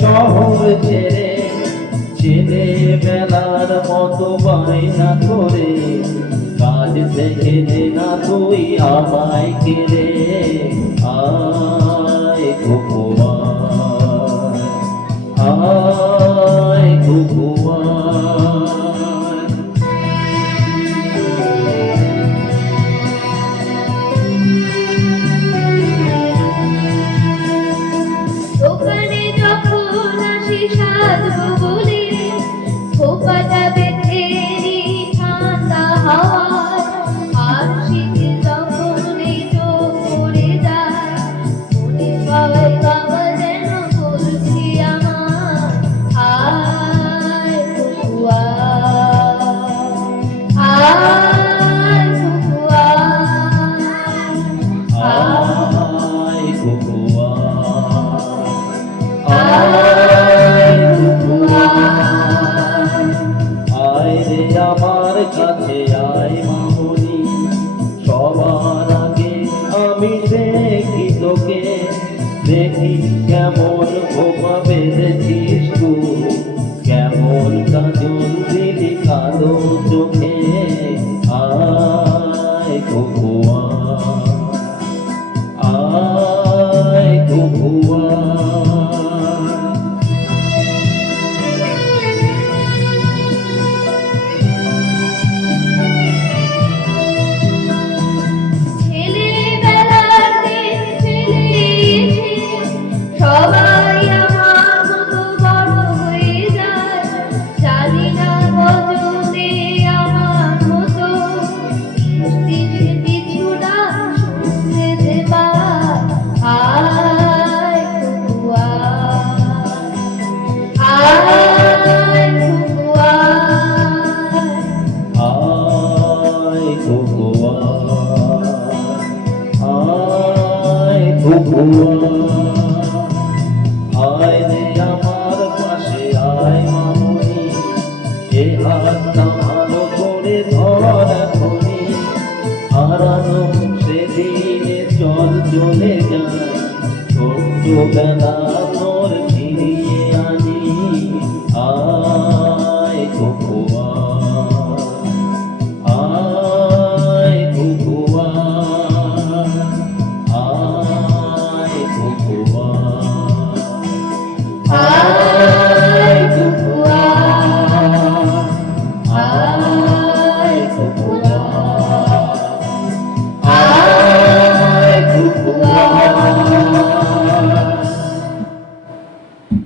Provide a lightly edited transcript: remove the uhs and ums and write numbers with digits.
শহর ছেড়ে ছেলে বেলার মতো বায়না করে কাজ থেকে দে না তুই আমায় কেড়ে আয় কুকুয়া আয় কুকুয়া ওখানে যখন আসি সাধু বলে খোপাটা বেঁধে নি ঠান্ডা হাওয়ায় আর শীতে যখন এই চোখ পড়ে যায় মনে হয় বাবা যেন বলছি আমার আয় কুকুয়া আয় কুকুয়া আয় কুকুয়া আয় রে আমার কাছে আয় মামনি সবার আগে আমি দেখি তোকে দেখি কেমন খোপা বেঁধেছিস তুই কেমন কাজল দিলি কালো চোখে আয় কুকুয়া আয় কুকুয়া সবাই আমার মতো বড় হয়ে যায় জানি না কজনে আমার মতো মিষ্টি কিছুটা শুনতে দেবা আয় কুকুয়া আয় কুকুয়া আয় কুকুয়া আয় কুকুয়া আয় রে আমার পাশে আয় মামনি এ হাতটা ভালো করে ধর এখনি হারানো সেদিনে চল চলে যায় ছোট্টবেলা